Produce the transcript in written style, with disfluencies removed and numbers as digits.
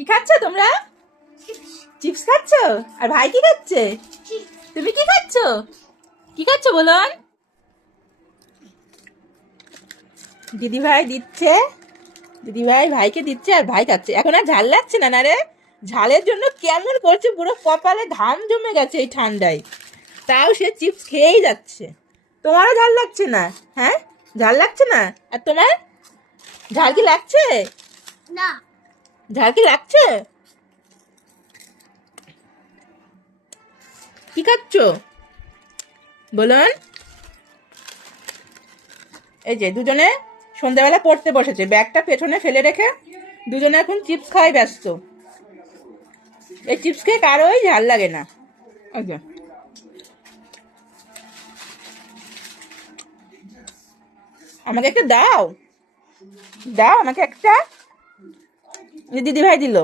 কি খাচ্ছ তোমরা? চিপস খাচ্ছ? আর ভাই কি খাচ্ছে? তুমি কি খাচ্ছ? কি খাচ্ছ বলুন? দিদি ভাই দিচ্ছে, দিদি ভাই ভাইকে দিচ্ছে আর ভাই খাচ্ছে। এখন আর ঝাল লাগছে না না রে? ঝালের জন্য কেমন করছে, পুরো কপালে ঘাম জমে গেছে এই ঠান্ডায়, তাও সে চিপস খেয়েই যাচ্ছে। তোমারও ঝাল লাগছে না? হ্যাঁ, ঝাল লাগছে না? আর তোমার ঝাল কি লাগছে? না। ঝাল কি লাগছে? কি খাচ্ছ বলুন? এই যে দুজনে সন্ধ্যাবেলা পড়তে বসেছে, ব্যাগটা পেছনে ফেলে রেখে দুজনে এখন চিপস খাওয়াই ব্যস্ত। এই চিপস খেয়ে কারোই ঝাল লাগে না। ওই যে, আমাকে একটা দাও, দাও আমাকে একটা। দিদি ভাই দিল।